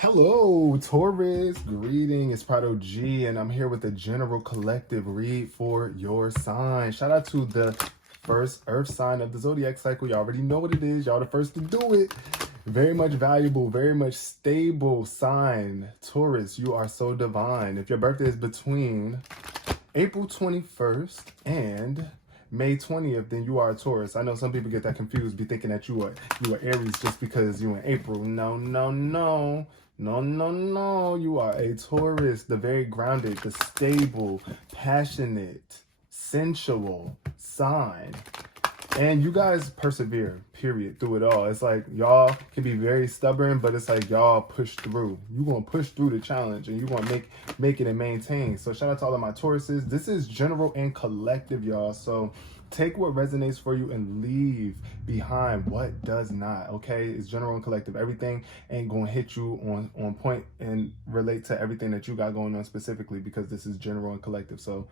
Hello, Taurus. Greeting. It's Prado G, and I'm here with a general collective read for your sign. Shout out to the first Earth sign of the zodiac cycle. You already know what it is. Y'all the first to do it. Very much valuable, very much stable sign. Taurus, you are so divine. If your birthday is between April 21st and May 20th, then you are a Taurus. I know some people get that confused, be thinking that you are Aries just because you in April. No, no, no. No, no, no. You are a Taurus, the very grounded, the stable, passionate, sensual sign. And you guys persevere, period, through it all. It's like y'all can be very stubborn, but it's like y'all push through. You're going to push through the challenge and you're going to make it and maintain. So shout out to all of my Tauruses. This is general and collective, y'all. So take what resonates for you and leave behind what does not, okay? It's general and collective. Everything ain't going to hit you on point and relate to everything that you got going on specifically because this is general and collective. So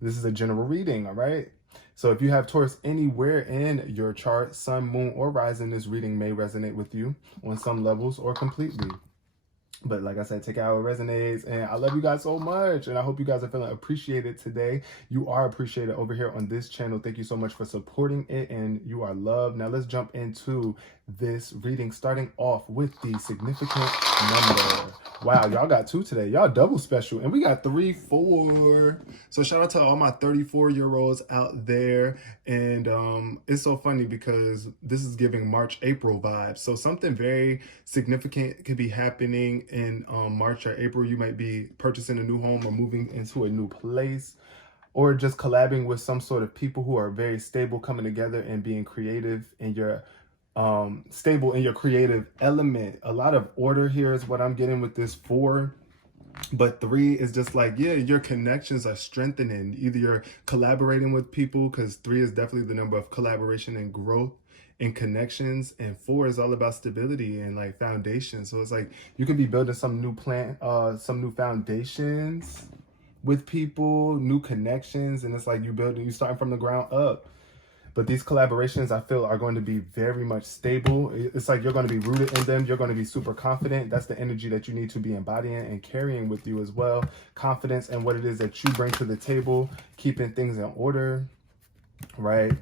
this is a general reading, all right? So if you have Taurus anywhere in your chart, sun, moon, or rising, this reading may resonate with you on some levels or completely. But like I said, take it how it resonates. And I love you guys so much. And I hope you guys are feeling appreciated today. You are appreciated over here on this channel. Thank you so much for supporting it. And you are loved. Now let's jump into this reading, starting off with the significant number. Wow, y'all got 2 today. Y'all double special. And we got 3, 4. So shout out to all my 34-year-olds out there. And it's so funny because this is giving March, April vibes. So something very significant could be happening in March or April. You might be purchasing a new home or moving into a new place, or just collabing with some sort of people who are very stable, coming together and being creative in your stable in your creative element. A lot of order here is what I'm getting with this 4. But 3 is just like, yeah, your connections are strengthening. Either you're collaborating with people, because 3 is definitely the number of collaboration and growth and connections, and 4 is all about stability and like foundation. So it's like you could be building some new some new foundations with people, new connections, and it's like you starting from the ground up. But these collaborations, I feel, are going to be very much stable. It's like you're going to be rooted in them. You're going to be super confident. That's the energy that you need to be embodying and carrying with you as well. Confidence in what it is that you bring to the table, keeping things in order, right?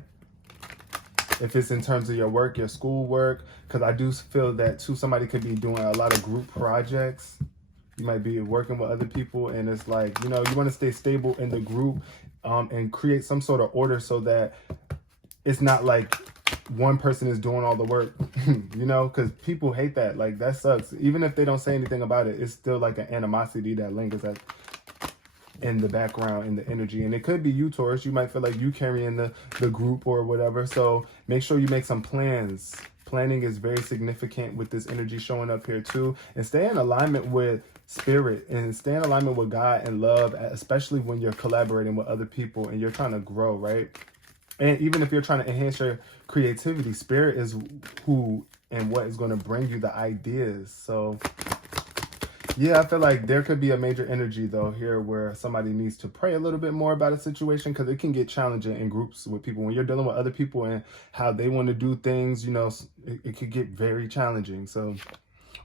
If it's in terms of your work, your school work, because I do feel that too, somebody could be doing a lot of group projects. You might be working with other people, and it's like, you know, you want to stay stable in the group and create some sort of order so that it's not like one person is doing all the work, you know, because people hate that. Like, that sucks. Even if they don't say anything about it, it's still like an animosity that lingers in the background, in the energy. And it could be you, Taurus. You might feel like you carrying the group or whatever. So make sure you make some plans. Planning is very significant with this energy showing up here too. And stay in alignment with spirit and stay in alignment with God and love, especially when you're collaborating with other people and you're trying to grow, right? And even if you're trying to enhance your creativity, spirit is who and what is going to bring you the ideas. So yeah, I feel like there could be a major energy though here where somebody needs to pray a little bit more about a situation, because it can get challenging in groups with people. When you're dealing with other people and how they want to do things, you know, it could get very challenging. So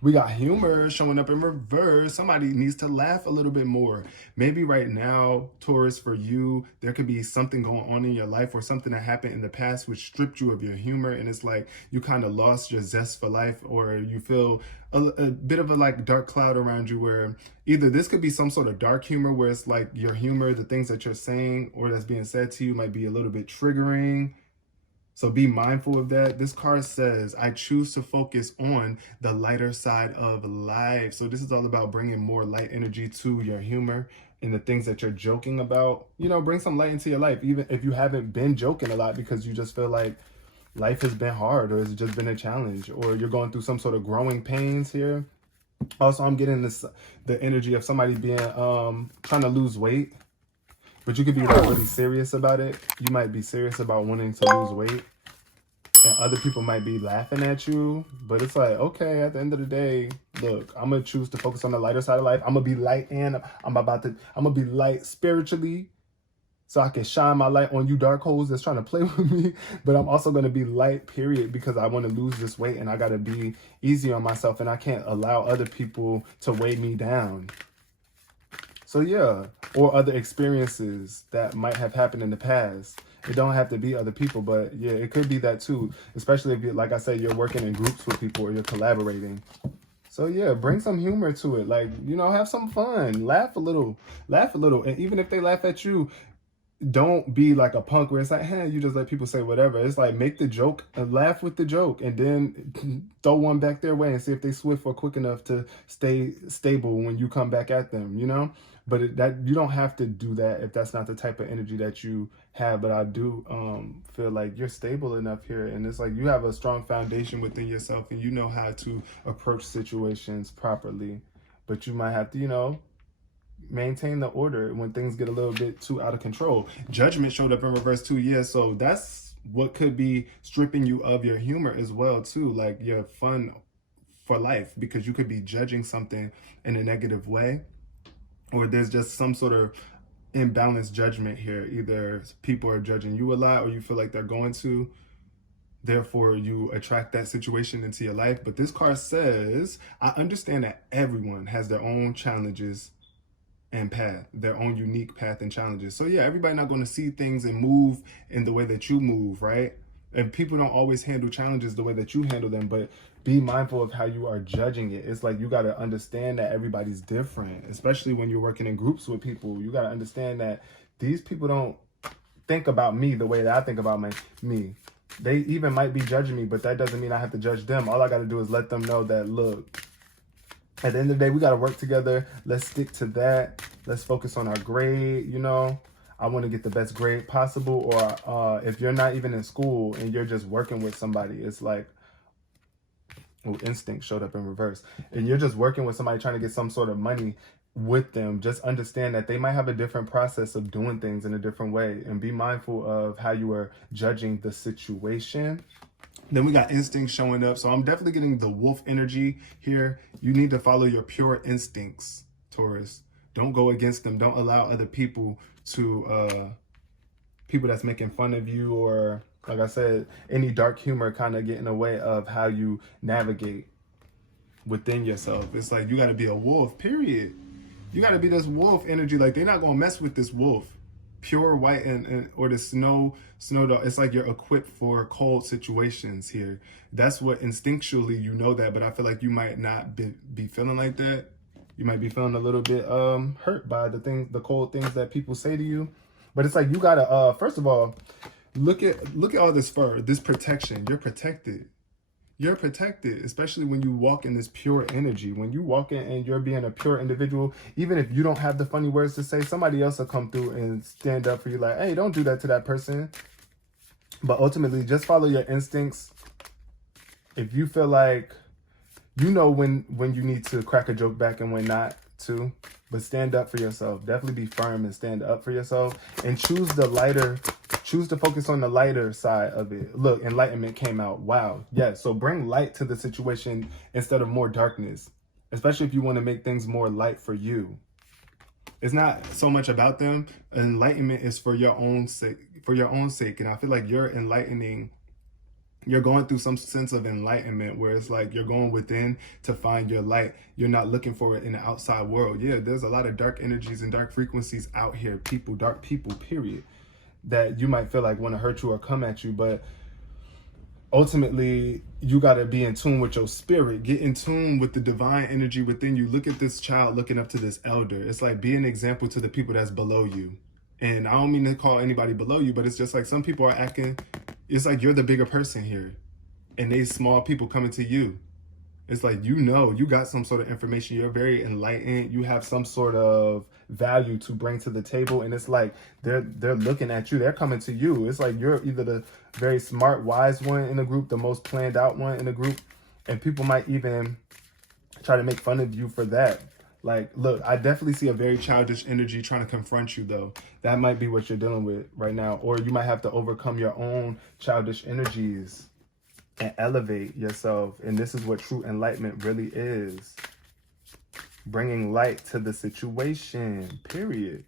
we got humor showing up in reverse. Somebody needs to laugh a little bit more. Maybe right now, Taurus, for you, there could be something going on in your life or something that happened in the past which stripped you of your humor. And it's like you kind of lost your zest for life, or you feel a bit of a like dark cloud around you, where either this could be some sort of dark humor where it's like your humor, the things that you're saying or that's being said to you might be a little bit triggering. So be mindful of that. This card says, I choose to focus on the lighter side of life. So this is all about bringing more light energy to your humor and the things that you're joking about. You know, bring some light into your life, even if you haven't been joking a lot because you just feel like life has been hard or it's just been a challenge, or you're going through some sort of growing pains here. Also, I'm getting the energy of somebody being trying to lose weight. But you could be like really serious about it. You might be serious about wanting to lose weight. And other people might be laughing at you. But it's like, okay, at the end of the day, look, I'm going to choose to focus on the lighter side of life. I'm going to be light, and I'm going to be light spiritually. so I can shine my light on you dark holes that's trying to play with me. But I'm also going to be light, period, because I want to lose this weight and I got to be easy on myself and I can't allow other people to weigh me down. So yeah, or other experiences that might have happened in the past. It don't have to be other people, but yeah, it could be that too. Especially if, like I said, you're working in groups with people or you're collaborating. So yeah, bring some humor to it. Like, you know, have some fun, laugh a little. And even if they laugh at you, don't be like a punk where it's like, hey, you just let people say whatever. It's like, make the joke and laugh with the joke and then throw one back their way and see if they swift or quick enough to stay stable when you come back at them, you know? But that you don't have to do that if that's not the type of energy that you have. But I do feel like you're stable enough here. And it's like you have a strong foundation within yourself and you know how to approach situations properly. But you might have to, you know, maintain the order when things get a little bit too out of control. Judgment showed up in reverse too. Yeah, so that's what could be stripping you of your humor as well too, like your fun for life, because you could be judging something in a negative way, or there's just some sort of imbalanced judgment here. Either people are judging you a lot or you feel like they're going to, therefore you attract that situation into your life. But this card says, I understand that everyone has their own challenges and path, their own unique path and challenges. So yeah, everybody not going to see things and move in the way that you move, right? And people don't always handle challenges the way that you handle them, but be mindful of how you are judging it. It's like you got to understand that everybody's different, especially when you're working in groups with people. You got to understand that these people don't think about me the way that I think about me. They even might be judging me, but that doesn't mean I have to judge them. All I got to do is let them know that, look, at the end of the day, we got to work together. Let's stick to that. Let's focus on our grade, you know. I want to get the best grade possible. Or if you're not even in school and you're just working with somebody, it's like, oh, instinct showed up in reverse. And you're just working with somebody trying to get some sort of money with them. Just understand that they might have a different process of doing things in a different way. And be mindful of how you are judging the situation. Then we got instinct showing up. So I'm definitely getting the wolf energy here. You need to follow your pure instincts, Taurus. Don't go against them. Don't allow other people to, people that's making fun of you, or like I said, any dark humor kind of get in the way of how you navigate within yourself. It's like you got to be a wolf, period. You got to be this wolf energy. Like they're not going to mess with this wolf. Pure white and or the snow dog. It's like you're equipped for cold situations here. That's what instinctually you know that, but I feel like you might not be feeling like that. You might be feeling a little bit hurt by the cold things that people say to you. But it's like you gotta first of all look at all this fur, this protection. You're protected. You're protected, especially when you walk in this pure energy. When you walk in and you're being a pure individual, even if you don't have the funny words to say, somebody else will come through and stand up for you like, hey, don't do that to that person. But ultimately, just follow your instincts. If you feel like, you know when you need to crack a joke back and when not to, but stand up for yourself. Definitely be firm and stand up for yourself and choose to focus on the lighter side of it. Look, enlightenment came out. Wow. Yeah. So bring light to the situation instead of more darkness, especially if you want to make things more light for you. It's not so much about them. Enlightenment is for your own sake. And I feel like you're going through some sense of enlightenment where it's like you're going within to find your light. You're not looking for it in the outside world. Yeah, there's a lot of dark energies and dark frequencies out here. Dark people, period, that you might feel like want to hurt you or come at you. But ultimately, you got to be in tune with your spirit. Get in tune with the divine energy within you. Look at this child looking up to this elder. It's like be an example to the people that's below you. And I don't mean to call anybody below you, but it's just like some people are acting, it's like you're the bigger person here. And they small people coming to you. It's like, you know, you got some sort of information. You're very enlightened. You have some sort of value to bring to the table. And it's like they're looking at you. They're coming to you. It's like you're either the very smart, wise one in the group, the most planned out one in the group. And people might even try to make fun of you for that. Like, look, I definitely see a very childish energy trying to confront you, though. That might be what you're dealing with right now. Or you might have to overcome your own childish energies and elevate yourself. And this is what true enlightenment really is. Bringing light to the situation, period.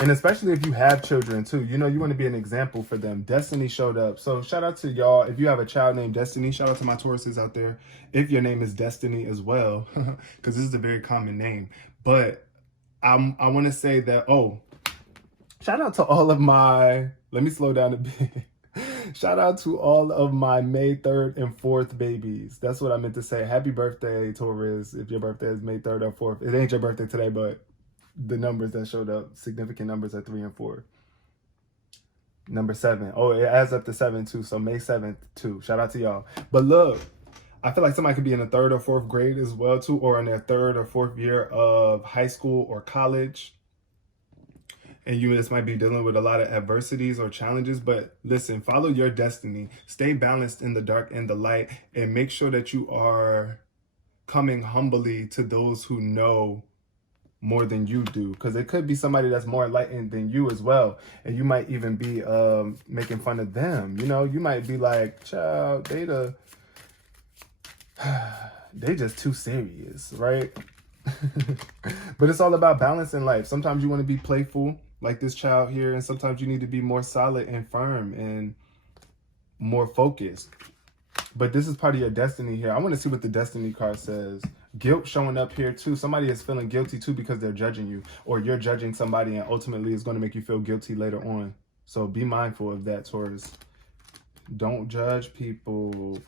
And especially if you have children too, you know, you want to be an example for them. Destiny showed up. So shout out to y'all. If you have a child named Destiny, shout out to my Tauruses out there. If your name is Destiny as well, because this is a very common name. But I want to say that, shout out to all of my, let me slow down a bit. Shout out to all of my May 3rd and 4th babies. That's what I meant to say. Happy birthday, Taurus. If your birthday is May 3rd or 4th. It ain't your birthday today, but the numbers that showed up, significant numbers are 3 and 4. Number 7. Oh, it adds up to 7 too. So May 7th too. Shout out to y'all. But look, I feel like somebody could be in the 3rd or 4th grade as well too, or in their 3rd or 4th year of high school or college. And you just might be dealing with a lot of adversities or challenges. But listen, follow your destiny. Stay balanced in the dark and the light. And make sure that you are coming humbly to those who know more than you do. Because it could be somebody that's more enlightened than you as well. And you might even be making fun of them. You know, you might be like, child, they just too serious, right? But it's all about balance in life. Sometimes you want to be playful like this child here, and sometimes you need to be more solid and firm and more focused. But this is part of your destiny here. I want to see what the destiny card says. Guilt showing up here too. Somebody is feeling guilty too because they're judging you, or you're judging somebody, and ultimately it's going to make you feel guilty later on. So be mindful of that, Taurus. Don't judge people,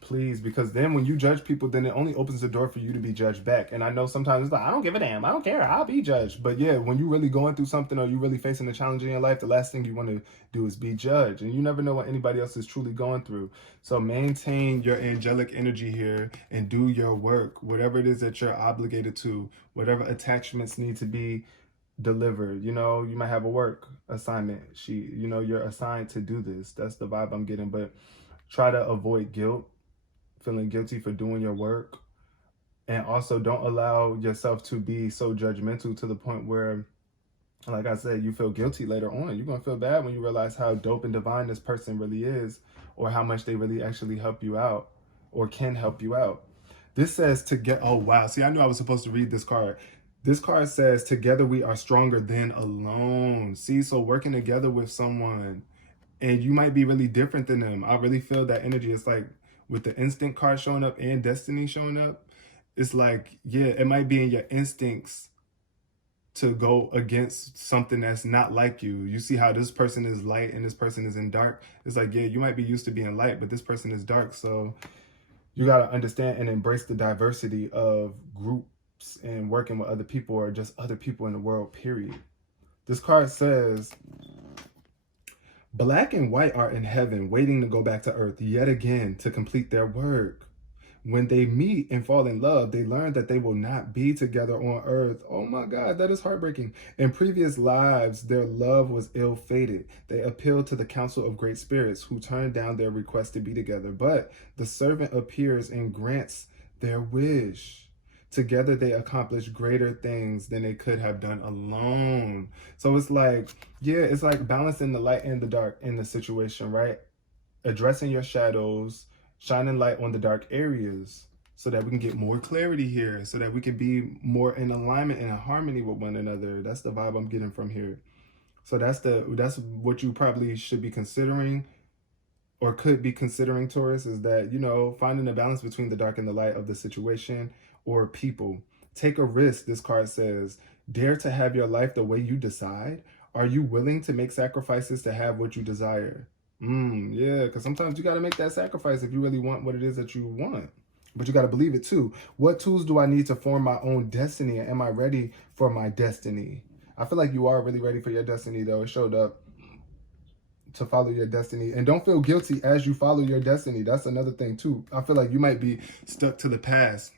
please, because then when you judge people, then it only opens the door for you to be judged back. And I know sometimes it's like, I don't give a damn, I don't care, I'll be judged. But yeah, when you're really going through something, or you really facing a challenge in your life, the last thing you want to do is be judged. And you never know what anybody else is truly going through. So maintain your angelic energy here and do your work, whatever it is that you're obligated to, whatever attachments need to be delivered. You know, you might have a work assignment. You know, you're assigned to do this. That's the vibe I'm getting. But try to avoid guilt, feeling guilty for doing your work. And also don't allow yourself to be so judgmental to the point where, like I said, you feel guilty later on. You're going to feel bad when you realize how dope and divine this person really is, or how much they really actually help you out or can help you out. This says to get, oh wow. See, I knew I was supposed to read this card. This card says, together we are stronger than alone. See, so working together with someone, and you might be really different than them. I really feel that energy. It's like, with the instinct card showing up and destiny showing up, it's like, yeah, it might be in your instincts to go against something that's not like you. You see how this person is light and this person is in dark. It's like, yeah, you might be used to being light, but this person is dark. So you got to understand and embrace the diversity of groups and working with other people, or just other people in the world, period. This card says, Black and white are in heaven, waiting to go back to earth yet again to complete their work. When they meet and fall in love, they learn that they will not be together on earth. Oh my God, that is heartbreaking. In previous lives, their love was ill-fated. They appealed to the council of great spirits, who turned down their request to be together. But the servant appears and grants their wish. Together, they accomplish greater things than they could have done alone. So it's like, yeah, it's like balancing the light and the dark in the situation, right? Addressing your shadows, shining light on the dark areas, so that we can get more clarity here, so that we can be more in alignment and in harmony with one another. That's the vibe I'm getting from here. So that's what you probably should be considering, or could be considering, Taurus, is that, you know, finding a balance between the dark and the light of the situation or people. Take a risk, this card says. Dare to have your life the way you decide. Are you willing to make sacrifices to have what you desire? Yeah, because sometimes you got to make that sacrifice if you really want what it is that you want. But you got to believe it too. What tools do I need to form my own destiny? Am I ready for my destiny? I feel like you are really ready for your destiny, though. It showed up to follow your destiny. And don't feel guilty as you follow your destiny. That's another thing too. I feel like you might be stuck to the past,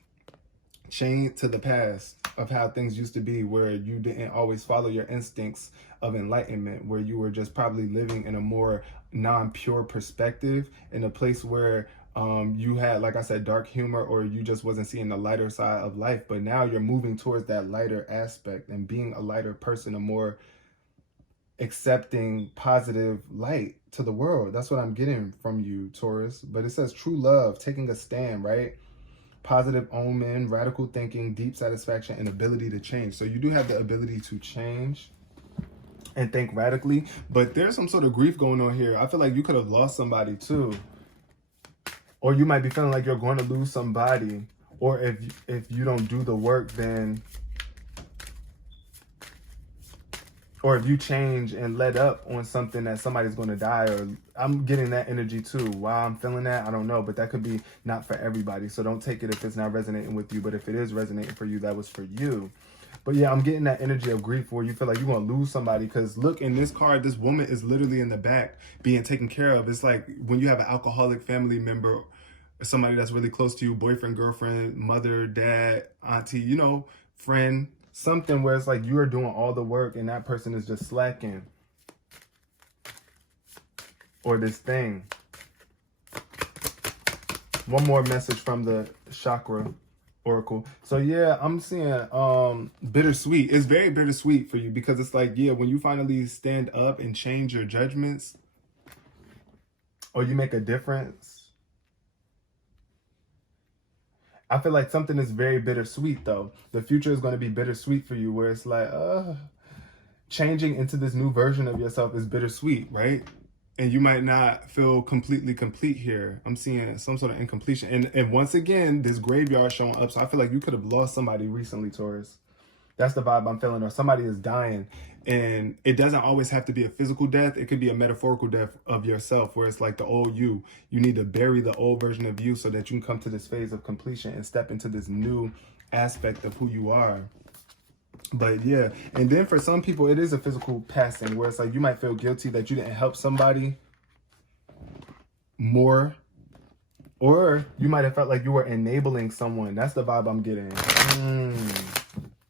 chained to the past of how things used to be, where you didn't always follow your instincts of enlightenment, where you were just probably living in a more non-pure perspective, in a place where you had, like I said, dark humor, or you just wasn't seeing the lighter side of life. But now you're moving towards that lighter aspect and being a lighter person, a more accepting, positive light to the world. That's what I'm getting from you, Taurus. But it says true love, taking a stand, right? Positive omen, radical thinking, deep satisfaction, and ability to change. So you do have the ability to change. and think radically. But there's some sort of grief going on here. I feel like you could have lost somebody too. Or you might be feeling like you're going to lose somebody. Or if you don't do the work, then... Or if you change and let up on something that somebody's going to die, or I'm getting that energy too. Why I'm feeling that, I don't know, but that could be not for everybody. So don't take it if it's not resonating with you, but if it is resonating for you, that was for you. But yeah, I'm getting that energy of grief where you feel like you're going to lose somebody, because look, in this card, this woman is literally in the back being taken care of. It's like when you have an alcoholic family member, somebody that's really close to you, boyfriend, girlfriend, mother, dad, auntie, you know, friend, something where it's like you're doing all the work and that person is just slacking. Or this thing. One more message from the chakra oracle. So yeah, I'm seeing bittersweet. It's very bittersweet for you, because it's like, yeah, when you finally stand up and change your judgments, or you make a difference, I feel like something is very bittersweet though. The future is going to be bittersweet for you, where it's like, changing into this new version of yourself is bittersweet, right? And you might not feel completely complete here. I'm seeing some sort of incompletion. And once again, this graveyard showing up. So I feel like you could have lost somebody recently, Taurus. That's the vibe I'm feeling. Or somebody is dying. And it doesn't always have to be a physical death. It could be a metaphorical death of yourself, where it's like the old you. You need to bury the old version of you so that you can come to this phase of completion and step into this new aspect of who you are. But yeah, and then for some people, it is a physical passing, where it's like you might feel guilty that you didn't help somebody more. Or you might have felt like you were enabling someone. That's the vibe I'm getting.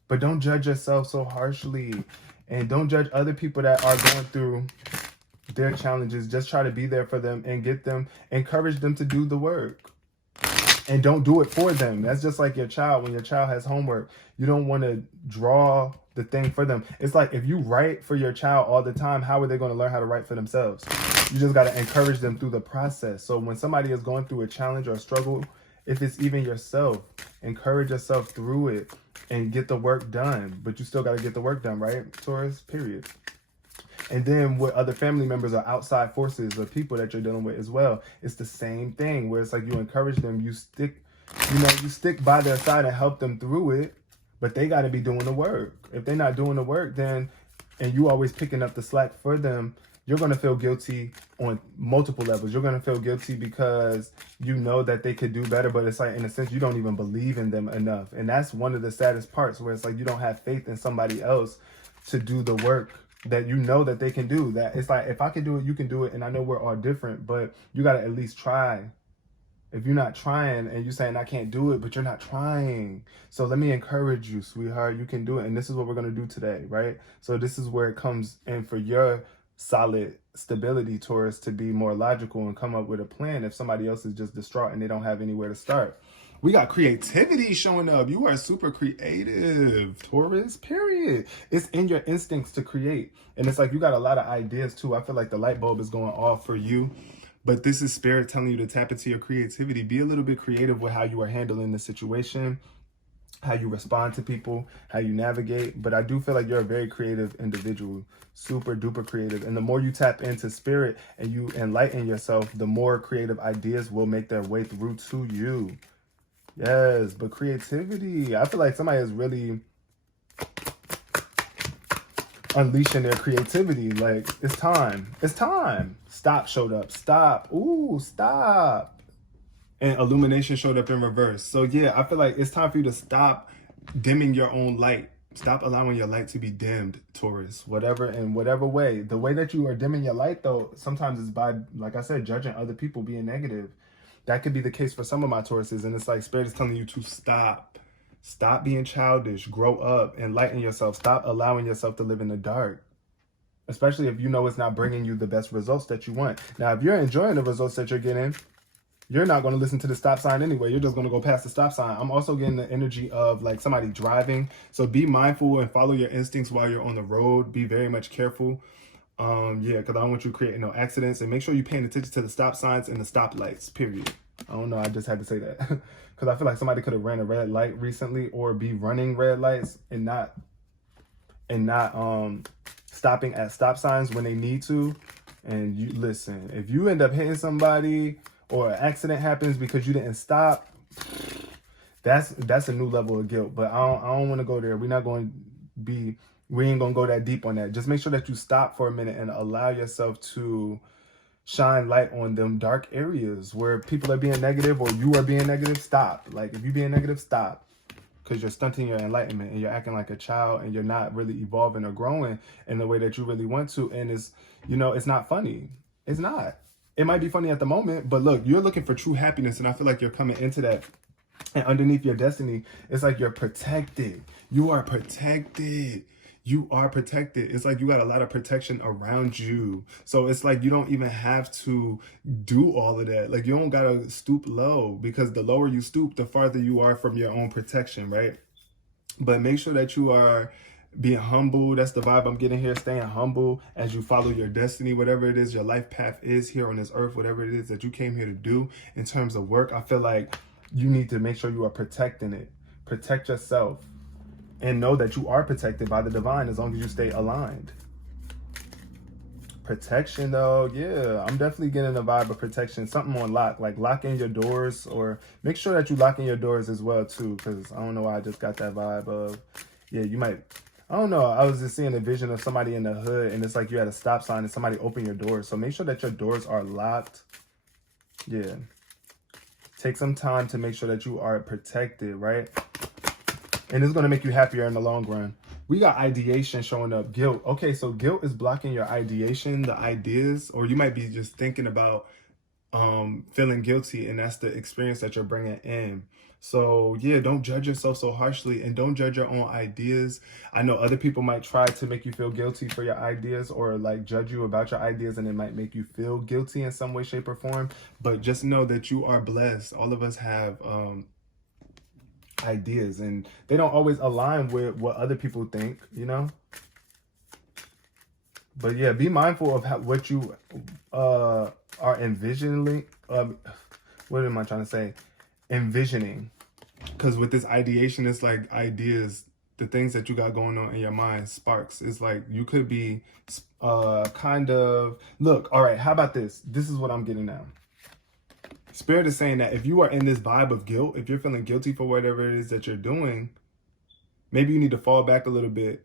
But don't judge yourself so harshly. And don't judge other people that are going through their challenges. Just try to be there for them and get them, encourage them to do the work. And don't do it for them. That's just like your child. When your child has homework, you don't want to draw the thing for them. It's like if you write for your child all the time, how are they going to learn how to write for themselves? You just got to encourage them through the process. So when somebody is going through a challenge or a struggle, if it's even yourself, encourage yourself through it and get the work done. But you still got to get the work done, right, Taurus? Period. And then with other family members or outside forces or people that you're dealing with as well, it's the same thing, where it's like you encourage them, you stick by their side and help them through it, but they got to be doing the work. If they're not doing the work, then, and you always picking up the slack for them, you're going to feel guilty on multiple levels. You're going to feel guilty because you know that they could do better, but it's like, in a sense, you don't even believe in them enough. And that's one of the saddest parts, where it's like you don't have faith in somebody else to do the work that you know that they can do. That it's like, if I can do it, you can do it. And I know we're all different, but you got to at least try. If you're not trying and you're saying I can't do it, but you're not trying. So let me encourage you, sweetheart. You can do it. And this is what we're going to do today, right? So this is where it comes in for your solid stability, Taurus, to be more logical and come up with a plan if somebody else is just distraught and they don't have anywhere to start. We got creativity showing up. You are super creative, Taurus, period. It's in your instincts to create. And it's like you got a lot of ideas too. I feel like the light bulb is going off for you. But this is spirit telling you to tap into your creativity. Be a little bit creative with how you are handling the situation, how you respond to people, how you navigate. But I do feel like you're a very creative individual, super duper creative. And the more you tap into spirit and you enlighten yourself, the more creative ideas will make their way through to you. Yes, but creativity. I feel like somebody is really unleashing their creativity. Like, it's time. It's time. Stop showed up. Stop. Ooh, stop. And illumination showed up in reverse. So yeah, I feel like it's time for you to stop dimming your own light. Stop allowing your light to be dimmed, Taurus. Whatever, in whatever way. The way that you are dimming your light, though, sometimes is by, like I said, judging other people, being negative. That could be the case for some of my Tauruses. And it's like spirit is telling you to stop. Stop being childish. Grow up. Enlighten yourself. Stop allowing yourself to live in the dark. Especially if you know it's not bringing you the best results that you want. Now, if you're enjoying the results that you're getting, you're not going to listen to the stop sign anyway. You're just going to go past the stop sign. I'm also getting the energy of like somebody driving. So be mindful and follow your instincts while you're on the road. Be very much careful. Yeah, because I don't want you creating no accidents. And make sure you're paying attention to the stop signs and the stoplights, period. I don't know. I just had to say that. Because I feel like somebody could have ran a red light recently or be running red lights and not stopping at stop signs when they need to. And you listen, if you end up hitting somebody or an accident happens because you didn't stop, that's a new level of guilt. But I don't want to go there. We ain't gonna go that deep on that. Just make sure that you stop for a minute and allow yourself to shine light on them dark areas where people are being negative or you are being negative. Stop. Like, if you're being negative, stop. Because you're stunting your enlightenment and you're acting like a child and you're not really evolving or growing in the way that you really want to. And it's, it's not funny. It's not. It might be funny at the moment, but look, you're looking for true happiness, and I feel like you're coming into that. And underneath your destiny, it's like you're protected. You are protected. You are protected. It's like you got a lot of protection around you. So it's like you don't even have to do all of that. Like, you don't got to stoop low, because the lower you stoop, the farther you are from your own protection, right? But make sure that you are being humble. That's the vibe I'm getting here. Staying humble as you follow your destiny, whatever it is your life path is here on this earth, whatever it is that you came here to do in terms of work. I feel like you need to make sure you are protecting it. Protect yourself. And know that you are protected by the divine as long as you stay aligned. Protection, though, yeah, I'm definitely getting a vibe of protection. Something on lock, like locking your doors, or make sure that you lock in your doors as well, too, because I don't know why I just got that vibe of, yeah, you might, I don't know. I was just seeing a vision of somebody in the hood, and it's like you had a stop sign and somebody opened your doors. So make sure that your doors are locked. Yeah. Take some time to make sure that you are protected, right? And it's going to make you happier in the long run. We got ideation showing up. Guilt. Okay, so guilt is blocking your ideation, the ideas, or you might be just thinking about feeling guilty, and that's the experience that you're bringing in. So yeah, don't judge yourself so harshly, and don't judge your own ideas. I know other people might try to make you feel guilty for your ideas, or like judge you about your ideas, and it might make you feel guilty in some way, shape, or form. But just know that you are blessed. All of us have ideas, and they don't always align with what other people think, but yeah, be mindful of what you are envisioning. What am I trying to say? Envisioning, because with this ideation, it's like ideas, the things that you got going on in your mind, sparks. It's like you could be kind of, look, all right, how about this is what I'm getting now. Spirit is saying that if you are in this vibe of guilt, if you're feeling guilty for whatever it is that you're doing, maybe you need to fall back a little bit.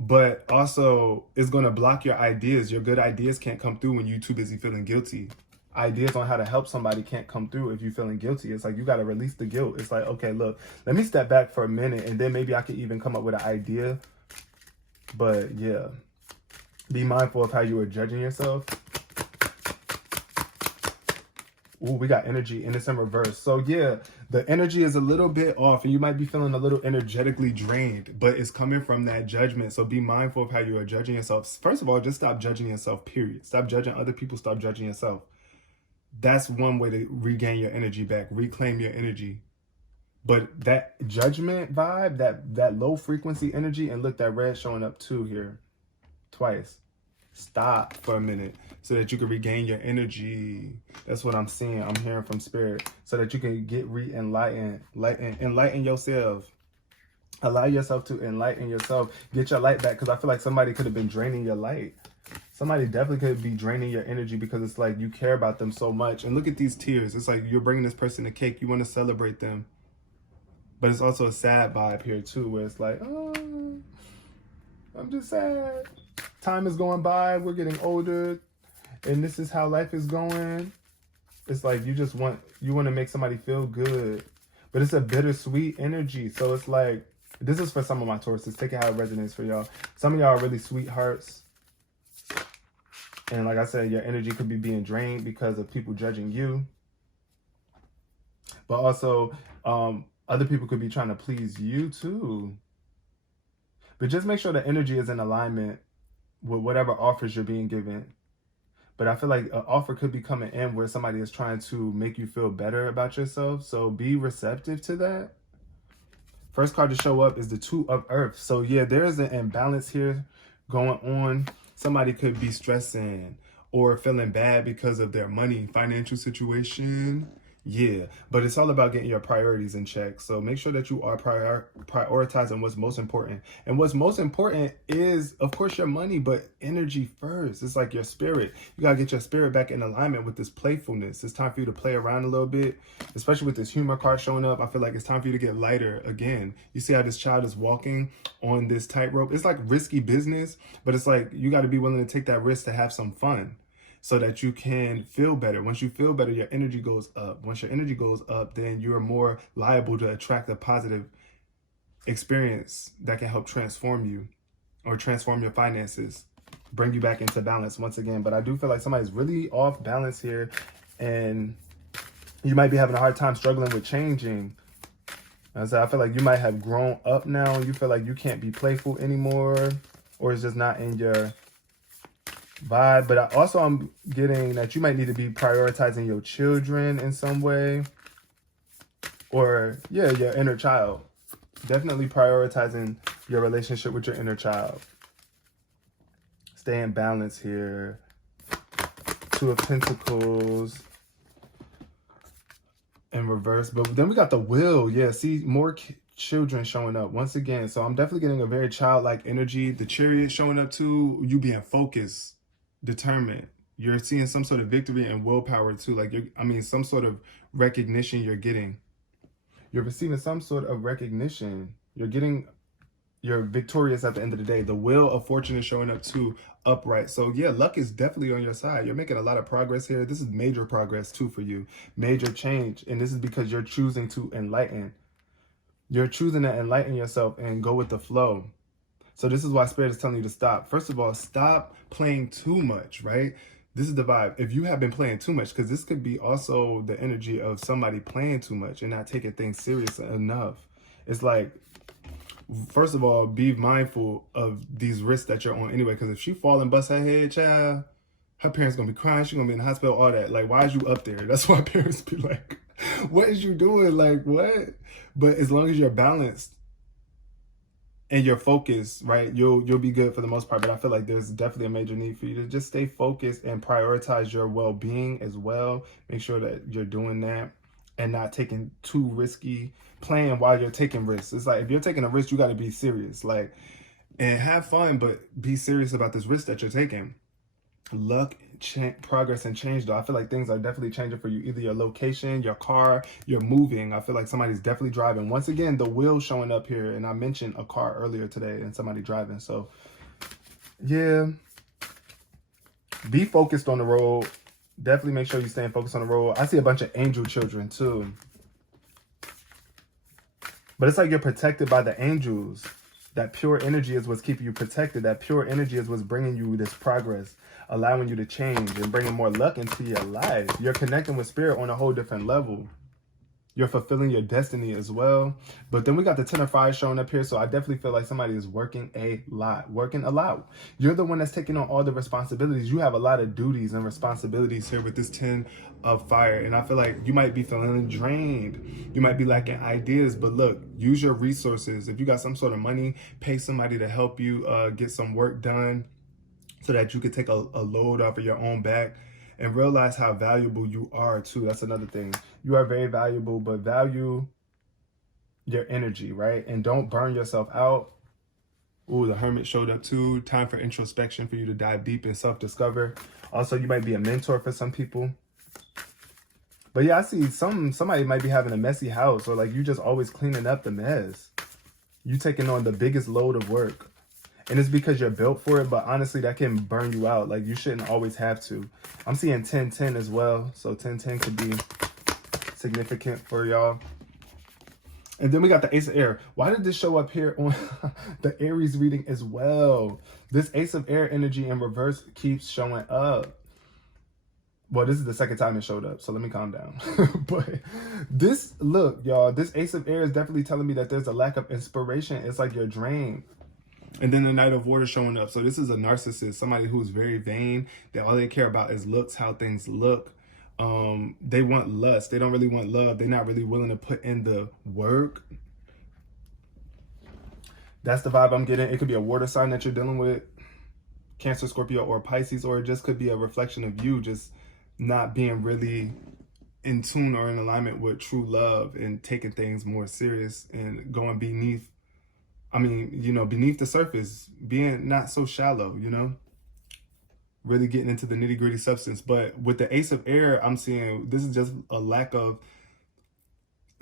But also, it's going to block your ideas. Your good ideas can't come through when you're too busy feeling guilty. Ideas on how to help somebody can't come through if you're feeling guilty. It's like you got to release the guilt. It's like, okay, look, let me step back for a minute, and then maybe I could even come up with an idea. But yeah, be mindful of how you are judging yourself. Ooh, we got energy, and it's in reverse. So yeah, the energy is a little bit off, and you might be feeling a little energetically drained, but it's coming from that judgment. So be mindful of how you are judging yourself. First of all, just stop judging yourself, period. Stop judging other people, stop judging yourself. That's one way to regain your energy back, reclaim your energy. But that judgment vibe, that low frequency energy, and look, that red showing up too here, twice. Stop for a minute so that you can regain your energy. That's what I'm seeing. I'm hearing from spirit, so that you can get enlighten yourself. Allow yourself to enlighten yourself. Get your light back, because I feel like somebody could have been draining your light. Somebody definitely could be draining your energy, because it's like you care about them so much. And look at these tears. It's like you're bringing this person a cake. You want to celebrate them. But it's also a sad vibe here too, where it's like, oh, I'm just sad. Time is going by. We're getting older, and this is how life is going. It's like you want to make somebody feel good, but it's a bittersweet energy. So it's like, this is for some of my Tauruses. Take it how it resonates for y'all. Some of y'all are really sweethearts. And like I said, your energy could be being drained because of people judging you. But also, other people could be trying to please you too. But just make sure the energy is in alignment with whatever offers you're being given. But I feel like an offer could be coming in where somebody is trying to make you feel better about yourself. So be receptive to that. First card to show up is the Two of Earth. So yeah, there is an imbalance here going on. Somebody could be stressing or feeling bad because of their money, financial situation. Yeah, but it's all about getting your priorities in check. So make sure that you are prioritizing what's most important. And what's most important is, of course, your money, but energy first. It's like your spirit. You got to get your spirit back in alignment with this playfulness. It's time for you to play around a little bit, especially with this humor card showing up. I feel like it's time for you to get lighter again. You see how this child is walking on this tightrope? It's like risky business, but it's like you got to be willing to take that risk to have some fun, so that you can feel better. Once you feel better, your energy goes up. Once your energy goes up, then you're more liable to attract a positive experience that can help transform you or transform your finances, bring you back into balance once again. But I do feel like somebody's really off balance here, and you might be having a hard time struggling with changing. I feel like you might have grown up now, and you feel like you can't be playful anymore, or it's just not in your vibe. But I'm getting that you might need to be prioritizing your children in some way, or your inner child. Definitely prioritizing your relationship with your inner child. Stay in balance here. Two of Pentacles in reverse, but then we got the Will. Yeah, see, more children showing up once again. So I'm definitely getting a very childlike energy. The Chariot showing up too. You being focused, determined. You're seeing some sort of victory and willpower too. Like some sort of recognition you're getting. You're receiving some sort of recognition. You're victorious at the end of the day. The Wheel of Fortune is showing up too, upright. So yeah, luck is definitely on your side. You're making a lot of progress here. This is major progress too for you. Major change. And this is because you're choosing to enlighten. You're choosing to enlighten yourself and go with the flow. So this is why Spirit is telling you to stop. First of all, stop playing too much, right? This is the vibe. If you have been playing too much, because this could be also the energy of somebody playing too much and not taking things serious enough. It's like, first of all, be mindful of these risks that you're on anyway. Because if she fall and bust her head, child, her parents going to be crying. She's going to be in the hospital, all that. Like, why is you up there? That's why parents be like, what is you doing? Like, what? But as long as you're balanced and you're focused, right, you'll be good for the most part. But I feel like there's definitely a major need for you to just stay focused and prioritize your well-being as well. Make sure that you're doing that and not taking too risky playing while you're taking risks. It's like, if you're taking a risk, you got to be serious, like, and have fun, but be serious about this risk that you're taking. Luck, progress, and change, though. I feel like things are definitely changing for you. Either your location, your car, you're moving. I feel like somebody's definitely driving. Once again, the Wheel showing up here, and I mentioned a car earlier today and somebody driving. So yeah, be focused on the road. Definitely make sure you stay focused on the road. I see a bunch of angel children too, but it's like you're protected by the angels. That pure energy is what's keeping you protected. That pure energy is what's bringing you this progress, allowing you to change and bringing more luck into your life. You're connecting with Spirit on a whole different level. You're fulfilling your destiny as well. But then we got the 10 of Fire showing up here. So I definitely feel like somebody is working a lot. You're the one that's taking on all the responsibilities. You have a lot of duties and responsibilities here with this 10 of Fire. And I feel like you might be feeling drained. You might be lacking ideas. But look, use your resources. If you got some sort of money, pay somebody to help you get some work done so that you could take a load off of your own back. And realize how valuable you are too. That's another thing. You are very valuable, but value your energy, right? And don't burn yourself out. Ooh, the Hermit showed up too. Time for introspection, for you to dive deep and self-discover. Also, you might be a mentor for some people. But yeah, I see somebody might be having a messy house, or like you just always cleaning up the mess. You taking on the biggest load of work. And it's because you're built for it, but honestly, that can burn you out. Like, you shouldn't always have to. I'm seeing 10-10 as well. So 10-10 could be significant for y'all. And then we got the Ace of Air. Why did this show up here on the Aries reading as well? This Ace of Air energy in reverse keeps showing up. Well, this is the second time it showed up, so let me calm down. But this, look, y'all, this Ace of Air is definitely telling me that there's a lack of inspiration. It's like you're drained. And then the Knight of Water showing up. So this is a narcissist, somebody who's very vain. That all they care about is looks, how things look. They want lust. They don't really want love. They're not really willing to put in the work. That's the vibe I'm getting. It could be a water sign that you're dealing with. Cancer, Scorpio, or Pisces. Or it just could be a reflection of you just not being really in tune or in alignment with true love and taking things more serious and going beneath, beneath the surface, being not so shallow, really getting into the nitty gritty substance. But with the Ace of Air, I'm seeing this is just a lack of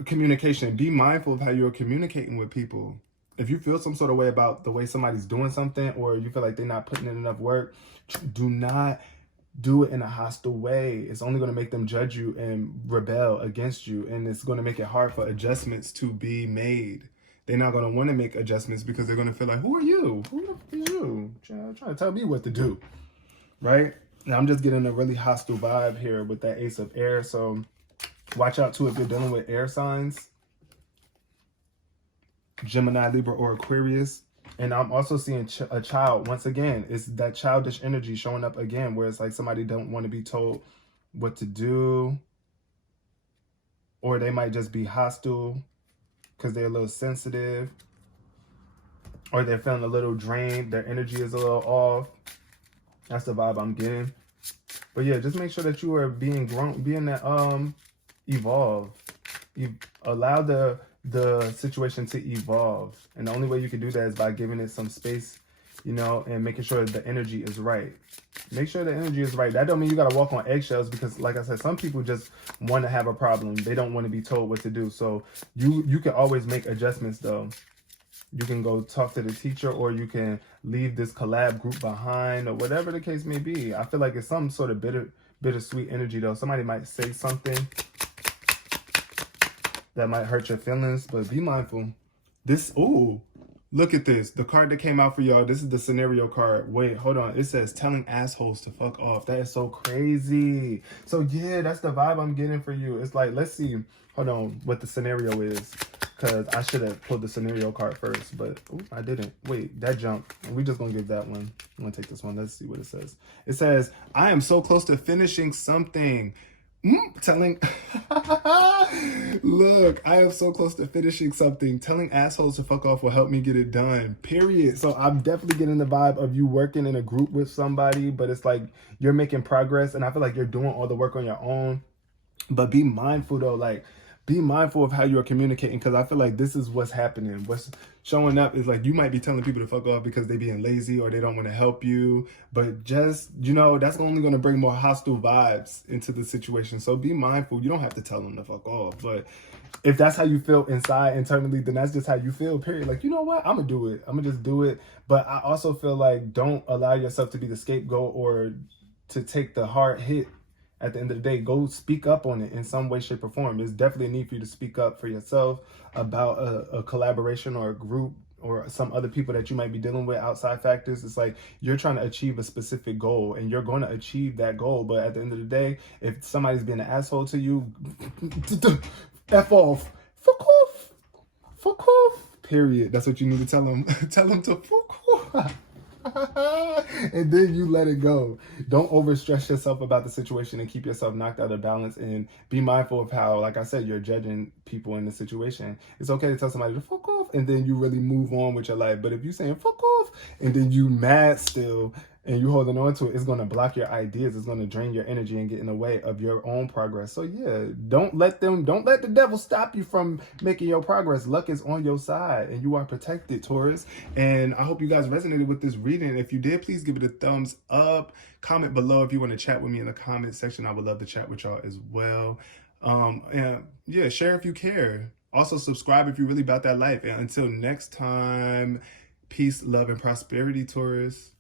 communication. Be mindful of how you're communicating with people. If you feel some sort of way about the way somebody's doing something, or you feel like they're not putting in enough work, do not do it in a hostile way. It's only going to make them judge you and rebel against you, and it's going to make it hard for adjustments to be made. They're not going to want to make adjustments because they're going to feel like, who are you? Who the fuck are you? Trying to tell me what to do, right? And I'm just getting a really hostile vibe here with that Ace of Air. So watch out too if you're dealing with air signs, Gemini, Libra, or Aquarius. And I'm also seeing a child. Once again, it's that childish energy showing up again, where it's like somebody don't want to be told what to do, or they might just be hostile because they're a little sensitive, or they're feeling a little drained. Their energy is a little off. That's the vibe I'm getting. But yeah, just make sure that you are being grown, being that evolve. You allow the situation to evolve, and the only way you can do that is by giving it some space, and making sure the energy is right. Make sure the energy is right. That don't mean you got to walk on eggshells, because like I said, some people just want to have a problem. They don't want to be told what to do. So you can always make adjustments though. You can go talk to the teacher, or you can leave this collab group behind, or whatever the case may be. I feel like it's some sort of bittersweet energy though. Somebody might say something that might hurt your feelings, but be mindful. Look at this. The card that came out for y'all, this is the scenario card. Wait, hold on. It says telling assholes to fuck off. That is so crazy. So yeah, that's the vibe I'm getting for you. It's like, let's see, hold on, what the scenario is. Because I should have pulled the scenario card first, but I didn't. Wait, that jumped. We just gonna give that one. I'm gonna take this one. Let's see what it says. It says, I am so close to finishing something. Look, I am so close to finishing something. Telling assholes to fuck off will help me get it done. Period. So I'm definitely getting the vibe of you working in a group with somebody, but it's like you're making progress, and I feel like you're doing all the work on your own. But be mindful though, like be mindful of how you're communicating, because I feel like this is what's happening. What's showing up is like you might be telling people to fuck off because they're being lazy or they don't want to help you. But just, that's only going to bring more hostile vibes into the situation. So be mindful. You don't have to tell them to fuck off. But if that's how you feel inside internally, then that's just how you feel, period. Like, you know what? I'm going to do it. I'm going to just do it. But I also feel like don't allow yourself to be the scapegoat or to take the hard hit. At the end of the day, go speak up on it in some way, shape, or form. There's definitely a need for you to speak up for yourself about a collaboration or a group or some other people that you might be dealing with, outside factors. It's like you're trying to achieve a specific goal, and you're going to achieve that goal. But at the end of the day, if somebody's being an asshole to you, F off. Fuck off. Fuck off. Period. That's what you need to tell them. Tell them to fuck off. And then you let it go. Don't overstress yourself about the situation and keep yourself knocked out of balance, and be mindful of how, like I said, you're judging people in the situation. It's okay to tell somebody to fuck off and then you really move on with your life. But if you're saying fuck off and then you mad still and you holding on to it, it's going to block your ideas. It's going to drain your energy and get in the way of your own progress. So yeah, don't let the devil stop you from making your progress. Luck is on your side and you are protected, Taurus. And I hope you guys resonated with this reading. If you did, please give it a thumbs up. Comment below if you want to chat with me in the comment section. I would love to chat with y'all as well. And yeah, share if you care. Also subscribe if you're really about that life. And until next time, peace, love, and prosperity, Taurus.